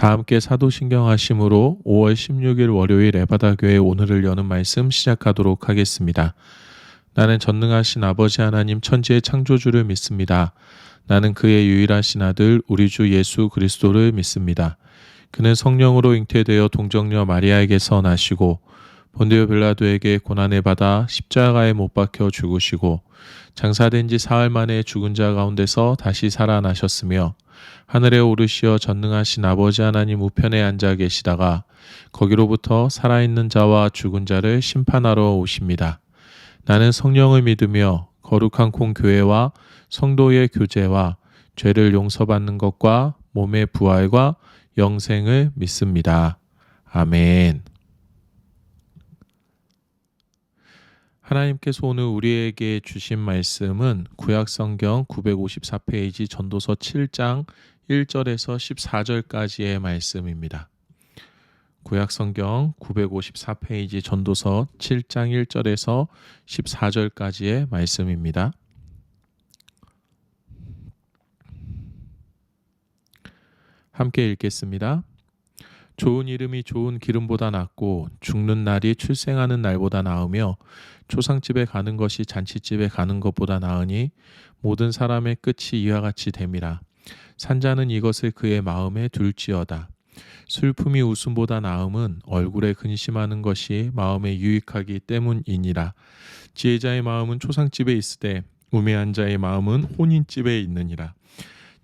다 함께 사도신경 하심으로 5월 16일 월요일 에바다교회 오늘을 여는 말씀 시작하도록 하겠습니다. 나는 전능하신 아버지 하나님 천지의 창조주를 믿습니다. 나는 그의 유일하신 아들 우리 주 예수 그리스도를 믿습니다. 그는 성령으로 잉태되어 동정녀 마리아에게서 나시고 본디오 빌라도에게 고난을 받아 십자가에 못 박혀 죽으시고 장사된 지 사흘 만에 죽은 자 가운데서 다시 살아나셨으며 하늘에 오르시어 전능하신 아버지 하나님 우편에 앉아 계시다가 거기로부터 살아있는 자와 죽은 자를 심판하러 오십니다. 나는 성령을 믿으며 거룩한 공교회와 성도의 교제와 죄를 용서받는 것과 몸의 부활과 영생을 믿습니다. 아멘. 하나님께서 오늘 우리에게 주신 말씀은 구약성경 954페이지 전도서 7장 1절에서 14절까지의 말씀입니다. 구약성경 954페이지 전도서 7장 1절에서 14절까지의 말씀입니다. 함께 읽겠습니다. 좋은 이름이 좋은 기름보다 낫고 죽는 날이 출생하는 날보다 나으며 초상집에 가는 것이 잔치집에 가는 것보다 나으니 모든 사람의 끝이 이와 같이 됨이라. 산자는 이것을 그의 마음에 둘지어다. 슬픔이 웃음보다 나음은 얼굴에 근심하는 것이 마음에 유익하기 때문이니라. 지혜자의 마음은 초상집에 있으되 우매한 자의 마음은 혼인집에 있느니라.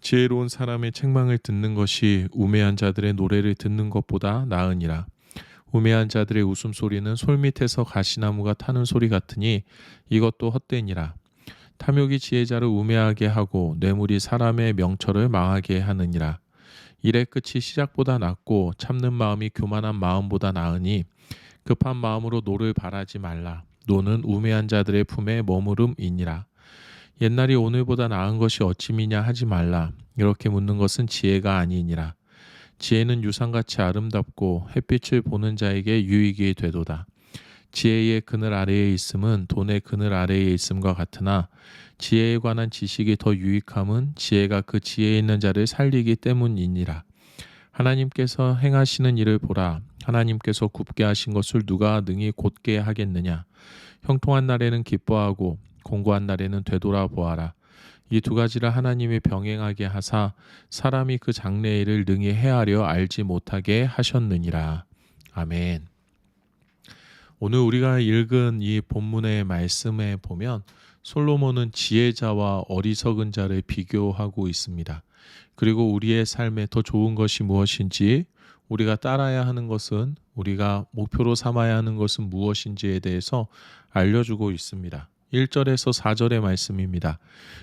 지혜로운 사람의 책망을 듣는 것이 우매한 자들의 노래를 듣는 것보다 나으니라. 우매한 자들의 웃음소리는 솔밑에서 가시나무가 타는 소리 같으니 이것도 헛되니라. 탐욕이 지혜자를 우매하게 하고 뇌물이 사람의 명철을 망하게 하느니라. 일의 끝이 시작보다 낫고 참는 마음이 교만한 마음보다 나으니 급한 마음으로 노를 바라지 말라. 노는 우매한 자들의 품에 머무름이니라. 옛날이 오늘보다 나은 것이 어찌미냐 하지 말라. 이렇게 묻는 것은 지혜가 아니니라. 지혜는 유상같이 아름답고 햇빛을 보는 자에게 유익이 되도다. 지혜의 그늘 아래에 있음은 돈의 그늘 아래에 있음과 같으나 지혜에 관한 지식이 더 유익함은 지혜가 그 지혜에 있는 자를 살리기 때문이니라. 하나님께서 행하시는 일을 보라. 하나님께서 굽게 하신 것을 누가 능히 곧게 하겠느냐. 형통한 날에는 기뻐하고 공고한 날에는 되돌아보아라. 이 두 가지를 하나님이 병행하게 하사 사람이 그 장래일을 능히 헤아려 알지 못하게 하셨느니라. 아멘. 오늘 우리가 읽은 이 본문의 말씀에 보면 솔로몬은 지혜자와 어리석은 자를 비교하고 있습니다. 그리고 우리의 삶에 더 좋은 것이 무엇인지, 우리가 따라야 하는 것은, 우리가 목표로 삼아야 하는 것은 무엇인지에 대해서 알려주고 있습니다. 1절에서 4절의 말씀입니다.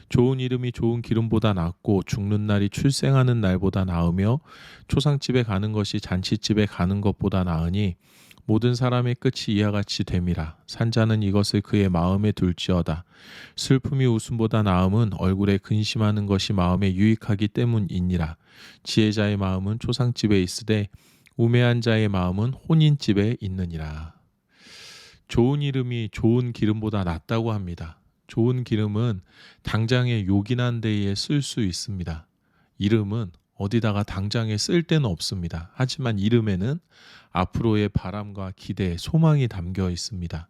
좋은 이름이 좋은 기름보다 낫고 죽는 날이 출생하는 날보다 나으며 초상집에 가는 것이 잔치집에 가는 것보다 나으니 모든 사람의 끝이 이와 같이 됨이라. 산자는 이것을 그의 마음에 둘지어다. 슬픔이 웃음보다 나음은 얼굴에 근심하는 것이 마음에 유익하기 때문이니라. 지혜자의 마음은 초상집에 있으되 우매한 자의 마음은 혼인집에 있느니라. 좋은 이름이 좋은 기름보다 낫다고 합니다. 좋은 기름은 당장에 요긴한 데에 쓸 수 있습니다. 이름은 어디다가 당장에 쓸 데는 없습니다. 하지만 이름에는 앞으로의 바람과 기대, 소망이 담겨 있습니다.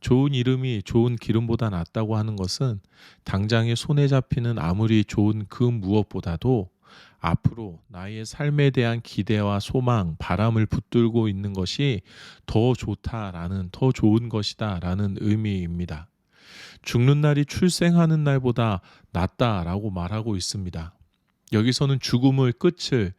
좋은 이름이 좋은 기름보다 낫다고 하는 것은 당장에 손에 잡히는 아무리 좋은 그 무엇보다도 앞으로 나의 삶에 대한 기대와 소망, 바람을 붙들고 있는 것이 더 좋다라는, 더 좋은 것이다라는 의미입니다. 죽는 날이 출생하는 날보다 낫다라고 말하고 있습니다. 여기서는 죽음을 끝을,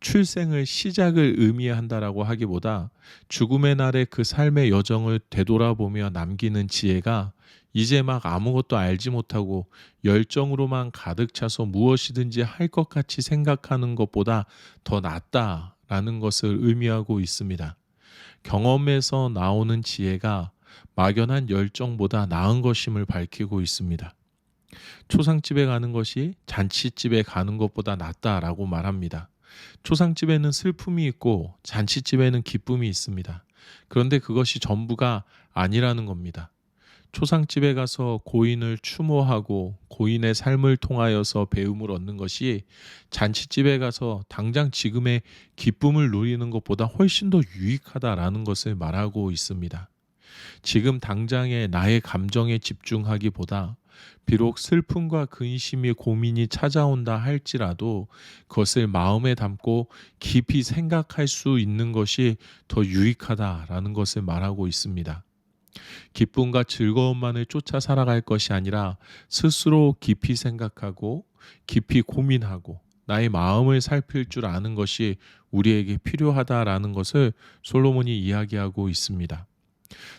출생을 시작을 의미한다라고 하기보다 죽음의 날에 그 삶의 여정을 되돌아보며 남기는 지혜가 이제 막 아무것도 알지 못하고 열정으로만 가득 차서 무엇이든지 할 것 같이 생각하는 것보다 더 낫다라는 것을 의미하고 있습니다. 경험에서 나오는 지혜가 막연한 열정보다 나은 것임을 밝히고 있습니다. 초상집에 가는 것이 잔치집에 가는 것보다 낫다라고 말합니다. 초상집에는 슬픔이 있고 잔치집에는 기쁨이 있습니다. 그런데 그것이 전부가 아니라는 겁니다. 초상집에 가서 고인을 추모하고 고인의 삶을 통하여서 배움을 얻는 것이 잔치집에 가서 당장 지금의 기쁨을 누리는 것보다 훨씬 더 유익하다라는 것을 말하고 있습니다. 지금 당장의 나의 감정에 집중하기보다 비록 슬픔과 근심이 고민이 찾아온다 할지라도 그것을 마음에 담고 깊이 생각할 수 있는 것이 더 유익하다라는 것을 말하고 있습니다. 기쁨과 즐거움만을 쫓아 살아갈 것이 아니라 스스로 깊이 생각하고 깊이 고민하고 나의 마음을 살필 줄 아는 것이 우리에게 필요하다라는 것을 솔로몬이 이야기하고 있습니다.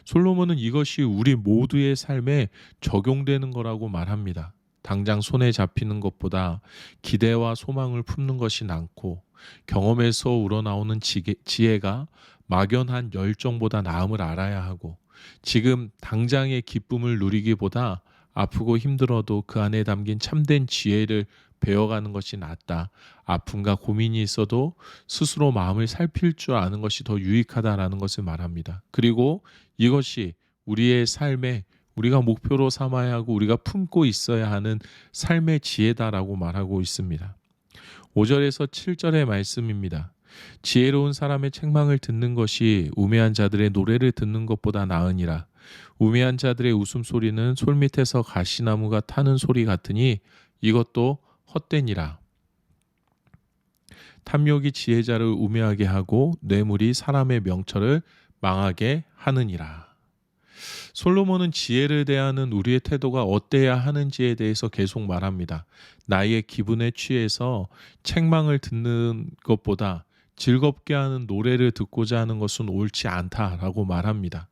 솔로몬은 이것이 우리 모두의 삶에 적용되는 거라고 말합니다. 당장 손에 잡히는 것보다 기대와 소망을 품는 것이 많고 경험에서 우러나오는 지혜가 막연한 열정보다 나음을 알아야 하고 지금 당장의 기쁨을 누리기보다 아프고 힘들어도 그 안에 담긴 참된 지혜를 배워가는 것이 낫다. 아픔과 고민이 있어도 스스로 마음을 살필 줄 아는 것이 더 유익하다라는 것을 말합니다. 그리고 이것이 우리의 삶에 우리가 목표로 삼아야 하고 우리가 품고 있어야 하는 삶의 지혜다라고 말하고 있습니다. 5절에서 7절의 말씀입니다. 지혜로운 사람의 책망을 듣는 것이 우매한 자들의 노래를 듣는 것보다 나으니라. 우매한 자들의 웃음소리는 솔밑에서 가시나무가 타는 소리 같으니 이것도 헛되니라. 탐욕이 지혜자를 우매하게 하고 뇌물이 사람의 명철을 망하게 하느니라. 솔로몬은 지혜를 대하는 우리의 태도가 어때야 하는지에 대해서 계속 말합니다. 나의 기분에 취해서 책망을 듣는 것보다 즐겁게 하는 노래를 듣고자 하는 것은 옳지 않다라고 말합니다.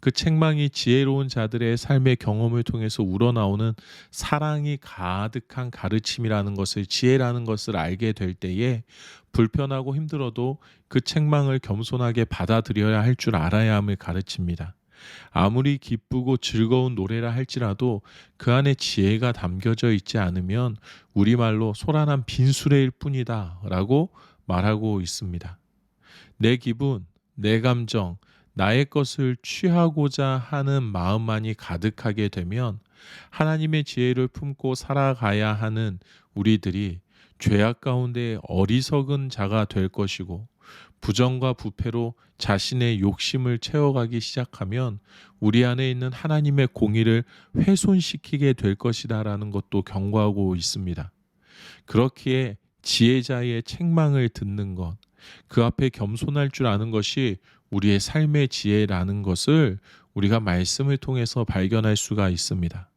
그 책망이 지혜로운 자들의 삶의 경험을 통해서 우러나오는 사랑이 가득한 가르침이라는 것을 지혜라는 것을 알게 될 때에 불편하고 힘들어도 그 책망을 겸손하게 받아들여야 할 줄 알아야 함을 가르칩니다. 아무리 기쁘고 즐거운 노래라 할지라도 그 안에 지혜가 담겨져 있지 않으면 우리말로 소란한 빈수레일 뿐이다 라고 말하고 있습니다. 내 기분, 내 감정, 나의 것을 취하고자 하는 마음만이 가득하게 되면 하나님의 지혜를 품고 살아가야 하는 우리들이 죄악 가운데 어리석은 자가 될 것이고 부정과 부패로 자신의 욕심을 채워가기 시작하면 우리 안에 있는 하나님의 공의를 훼손시키게 될 것이다라는 것도 경고하고 있습니다. 그렇기에 지혜자의 책망을 듣는 것, 그 앞에 겸손할 줄 아는 것이 우리의 삶의 지혜라는 것을 우리가 말씀을 통해서 발견할 수가 있습니다.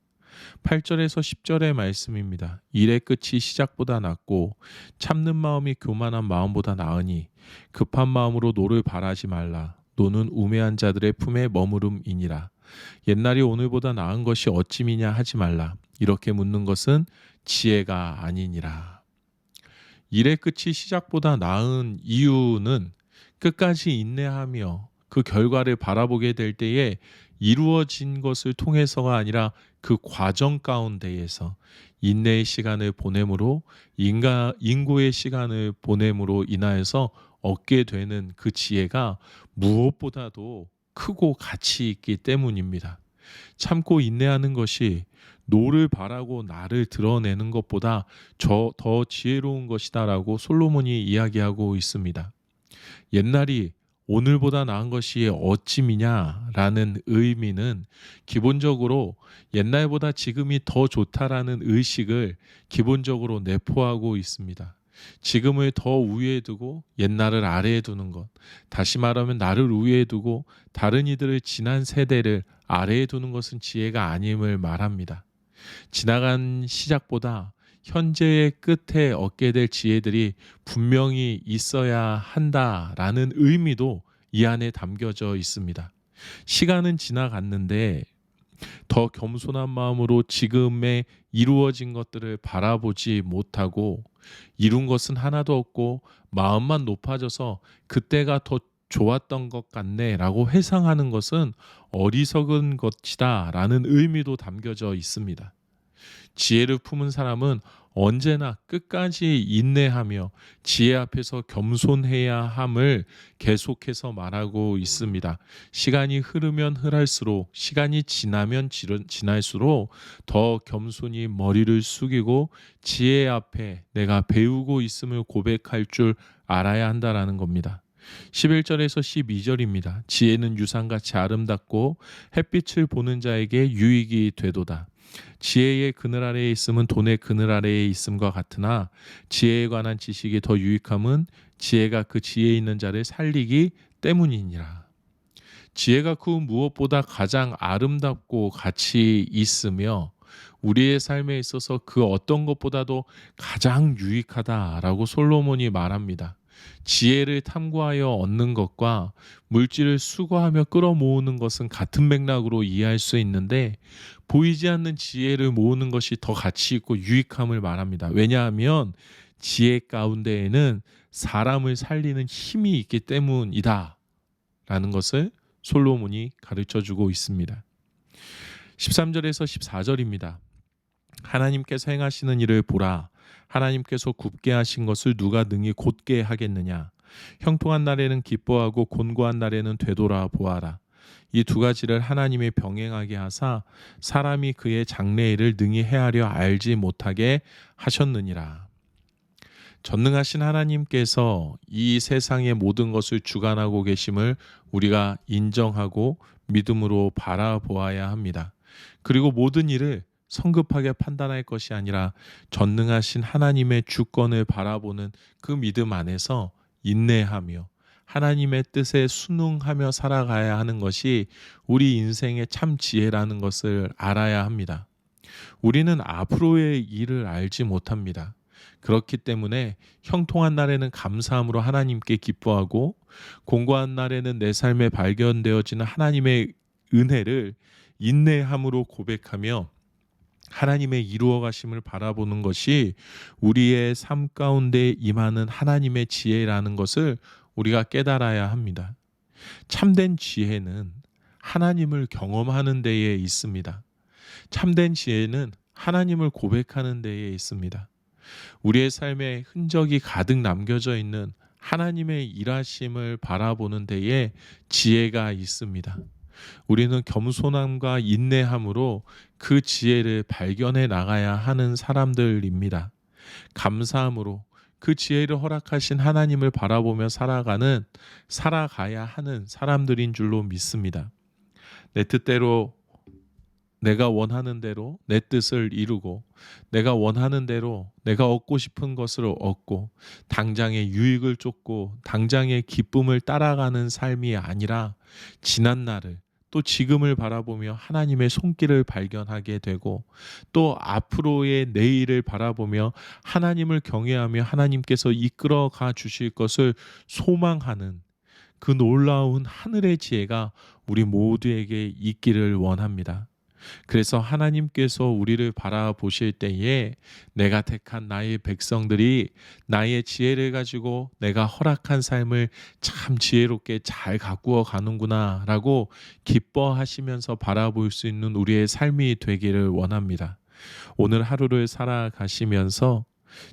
8절에서 10절의 말씀입니다. 일의 끝이 시작보다 낫고 참는 마음이 교만한 마음보다 나으니 급한 마음으로 노를 바라지 말라. 노는 우매한 자들의 품에 머무름이니라. 옛날이 오늘보다 나은 것이 어찌미냐 하지 말라. 이렇게 묻는 것은 지혜가 아니니라. 일의 끝이 시작보다 나은 이유는 끝까지 인내하며 그 결과를 바라보게 될 때에 이루어진 것을 통해서가 아니라 그 과정 가운데에서 인내의 시간을 보냄으로 인고의 시간을 보냄으로 인하여서 얻게 되는 그 지혜가 무엇보다도 크고 가치 있기 때문입니다. 참고 인내하는 것이 노를 바라고 나를 드러내는 것보다 더 지혜로운 것이다라고 솔로몬이 이야기하고 있습니다. 옛날이 오늘보다 나은 것이 어찌미냐라는 의미는 기본적으로 옛날보다 지금이 더 좋다라는 의식을 기본적으로 내포하고 있습니다. 지금을 더 우위에 두고 옛날을 아래에 두는 것, 다시 말하면 나를 우위에 두고 다른 이들을 지난 세대를 아래에 두는 것은 지혜가 아님을 말합니다. 지나간 시작보다 현재의 끝에 얻게 될 지혜들이 분명히 있어야 한다라는 의미도 이 안에 담겨져 있습니다. 시간은 지나갔는데 더 겸손한 마음으로 지금의 이루어진 것들을 바라보지 못하고 이룬 것은 하나도 없고 마음만 높아져서 그때가 더 좋았던 것 같네 라고 회상하는 것은 어리석은 것이다 라는 의미도 담겨져 있습니다. 지혜를 품은 사람은 언제나 끝까지 인내하며 지혜 앞에서 겸손해야 함을 계속해서 말하고 있습니다. 시간이 흐르면 흐를수록, 시간이 지나면 지날수록 더 겸손히 머리를 숙이고 지혜 앞에 내가 배우고 있음을 고백할 줄 알아야 한다라는 겁니다. 11절에서 12절입니다. 지혜는 유산같이 아름답고 햇빛을 보는 자에게 유익이 되도다. 지혜의 그늘 아래에 있음은 돈의 그늘 아래에 있음과 같으나 지혜에 관한 지식이 더 유익함은 지혜가 그 지혜 있는 자를 살리기 때문이니라. 지혜가 그 무엇보다 가장 아름답고 가치 있으며 우리의 삶에 있어서 그 어떤 것보다도 가장 유익하다라고 솔로몬이 말합니다. 지혜를 탐구하여 얻는 것과 물질을 수거하며 끌어모으는 것은 같은 맥락으로 이해할 수 있는데 보이지 않는 지혜를 모으는 것이 더 가치 있고 유익함을 말합니다. 왜냐하면 지혜 가운데에는 사람을 살리는 힘이 있기 때문이다 라는 것을 솔로몬이 가르쳐주고 있습니다. 13절에서 14절입니다. 하나님께서 행하시는 일을 보라. 하나님께서 굽게 하신 것을 누가 능히 곧게 하겠느냐. 형통한 날에는 기뻐하고 곤고한 날에는 되돌아 보아라. 이 두 가지를 하나님이 병행하게 하사 사람이 그의 장래일을 능히 헤아려 알지 못하게 하셨느니라. 전능하신 하나님께서 이 세상의 모든 것을 주관하고 계심을 우리가 인정하고 믿음으로 바라보아야 합니다. 그리고 모든 일을 성급하게 판단할 것이 아니라 전능하신 하나님의 주권을 바라보는 그 믿음 안에서 인내하며 하나님의 뜻에 순응하며 살아가야 하는 것이 우리 인생의 참 지혜라는 것을 알아야 합니다. 우리는 앞으로의 일을 알지 못합니다. 그렇기 때문에 형통한 날에는 감사함으로 하나님께 기뻐하고 곤고한 날에는 내 삶에 발견되어지는 하나님의 은혜를 인내함으로 고백하며 하나님의 이루어 가심을 바라보는 것이 우리의 삶 가운데 임하는 하나님의 지혜라는 것을 우리가 깨달아야 합니다. 참된 지혜는 하나님을 경험하는 데에 있습니다. 참된 지혜는 하나님을 고백하는 데에 있습니다. 우리의 삶에 흔적이 가득 남겨져 있는 하나님의 일하심을 바라보는 데에 지혜가 있습니다. 우리는 겸손함과 인내함으로 그 지혜를 발견해 나가야 하는 사람들입니다. 감사함으로 그 지혜를 허락하신 하나님을 바라보며 살아가야 하는 사람들인 줄로 믿습니다. 내 뜻대로 내가 원하는 대로 내 뜻을 이루고 내가 원하는 대로 내가 얻고 싶은 것을 얻고 당장의 유익을 쫓고 당장의 기쁨을 따라가는 삶이 아니라 지난 날을 또 지금을 바라보며 하나님의 손길을 발견하게 되고 또 앞으로의 내일을 바라보며 하나님을 경외하며 하나님께서 이끌어가 주실 것을 소망하는 그 놀라운 하늘의 지혜가 우리 모두에게 있기를 원합니다. 그래서 하나님께서 우리를 바라보실 때에 내가 택한 나의 백성들이 나의 지혜를 가지고 내가 허락한 삶을 참 지혜롭게 잘 가꾸어 가는구나 라고 기뻐하시면서 바라볼 수 있는 우리의 삶이 되기를 원합니다. 오늘 하루를 살아가시면서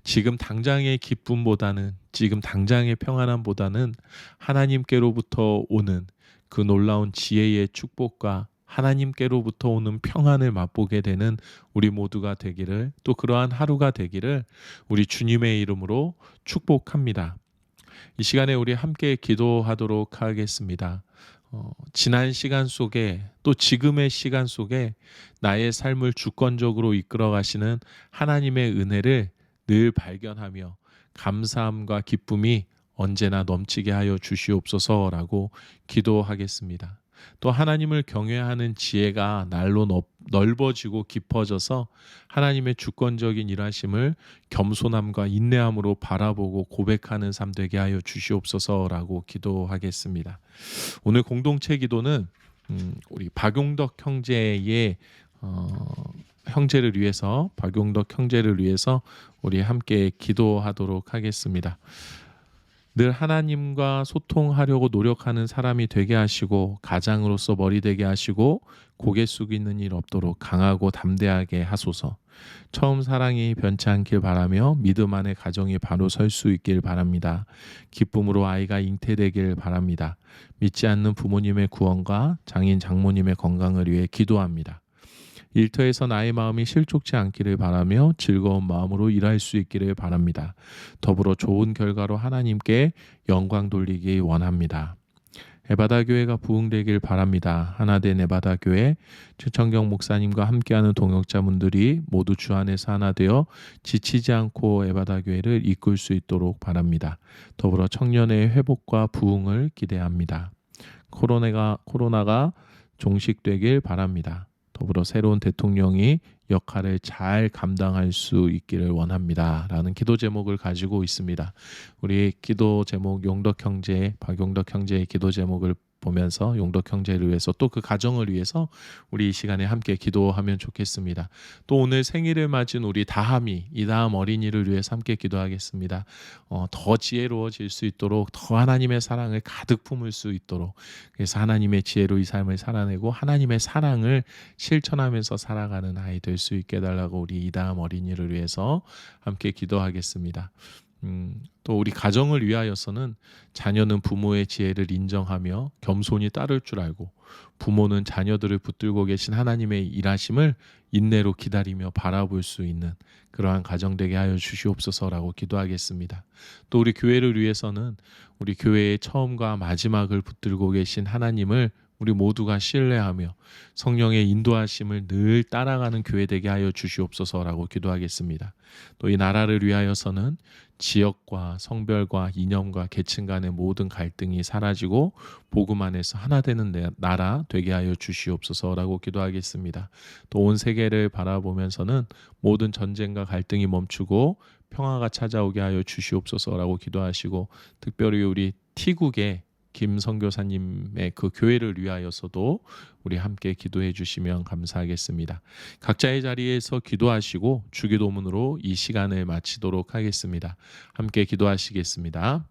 지금 당장의 기쁨보다는 지금 당장의 평안함보다는 하나님께로부터 오는 그 놀라운 지혜의 축복과 하나님께로부터 오는 평안을 맛보게 되는 우리 모두가 되기를 또 그러한 하루가 되기를 우리 주님의 이름으로 축복합니다. 이 시간에 우리 함께 기도하도록 하겠습니다. 지난 시간 속에 또 지금의 시간 속에 나의 삶을 주권적으로 이끌어 가시는 하나님의 은혜를 늘 발견하며 감사함과 기쁨이 언제나 넘치게 하여 주시옵소서라고 기도하겠습니다. 또 하나님을 경외하는 지혜가 날로 넓어지고 깊어져서 하나님의 주권적인 일하심을 겸손함과 인내함으로 바라보고 고백하는 삶 되게 하여 주시옵소서라고 기도하겠습니다. 오늘 공동체 기도는 우리 박용덕 형제의 박용덕 형제를 위해서 우리 함께 기도하도록 하겠습니다. 늘 하나님과 소통하려고 노력하는 사람이 되게 하시고 가장으로서 머리 되게 하시고 고개 숙이는 일 없도록 강하고 담대하게 하소서. 처음 사랑이 변치 않길 바라며 믿음 안에 가정이 바로 설 수 있길 바랍니다. 기쁨으로 아이가 잉태되길 바랍니다. 믿지 않는 부모님의 구원과 장인 장모님의 건강을 위해 기도합니다. 일터에서 나의 마음이 실족지 않기를 바라며 즐거운 마음으로 일할 수 있기를 바랍니다. 더불어 좋은 결과로 하나님께 영광 돌리기 원합니다. 에바다 교회가 부흥되길 바랍니다. 하나된 에바다 교회 최천경 목사님과 함께하는 동역자분들이 모두 주 안에서 하나 되어 지치지 않고 에바다 교회를 이끌 수 있도록 바랍니다. 더불어 청년의 회복과 부흥을 기대합니다. 코로나가 종식되길 바랍니다. 더불어 새로운 대통령이 역할을 잘 감당할 수 있기를 원합니다. 라는 기도 제목을 가지고 있습니다. 우리 기도 제목 용덕 형제, 박용덕 형제의 기도 제목을 보면서 용덕 형제를 위해서 또 그 가정을 위해서 우리 이 시간에 함께 기도하면 좋겠습니다. 또 오늘 생일을 맞은 우리 다함이 이다함 어린이를 위해서 함께 기도하겠습니다. 더 지혜로워질 수 있도록 더 하나님의 사랑을 가득 품을 수 있도록 그래서 하나님의 지혜로 이 삶을 살아내고 하나님의 사랑을 실천하면서 살아가는 아이 될 수 있게 해달라고 우리 이다함 어린이를 위해서 함께 기도하겠습니다. 또 우리 가정을 위하여서는 자녀는 부모의 지혜를 인정하며 겸손히 따를 줄 알고 부모는 자녀들을 붙들고 계신 하나님의 일하심을 인내로 기다리며 바라볼 수 있는 그러한 가정 되게 하여 주시옵소서라고 기도하겠습니다. 또 우리 교회를 위해서는 우리 교회의 처음과 마지막을 붙들고 계신 하나님을 우리 모두가 신뢰하며 성령의 인도하심을 늘 따라가는 교회 되게 하여 주시옵소서라고 기도하겠습니다. 또 이 나라를 위하여서는 지역과 성별과 이념과 계층 간의 모든 갈등이 사라지고 복음 안에서 하나 되는 나라 되게 하여 주시옵소서라고 기도하겠습니다. 또 온 세계를 바라보면서는 모든 전쟁과 갈등이 멈추고 평화가 찾아오게 하여 주시옵소서라고 기도하시고 특별히 우리 T국의 김 선교사님의 그 교회를 위하여서도 우리 함께 기도해 주시면 감사하겠습니다. 각자의 자리에서 기도하시고 주기도문으로 이 시간을 마치도록 하겠습니다. 함께 기도하시겠습니다.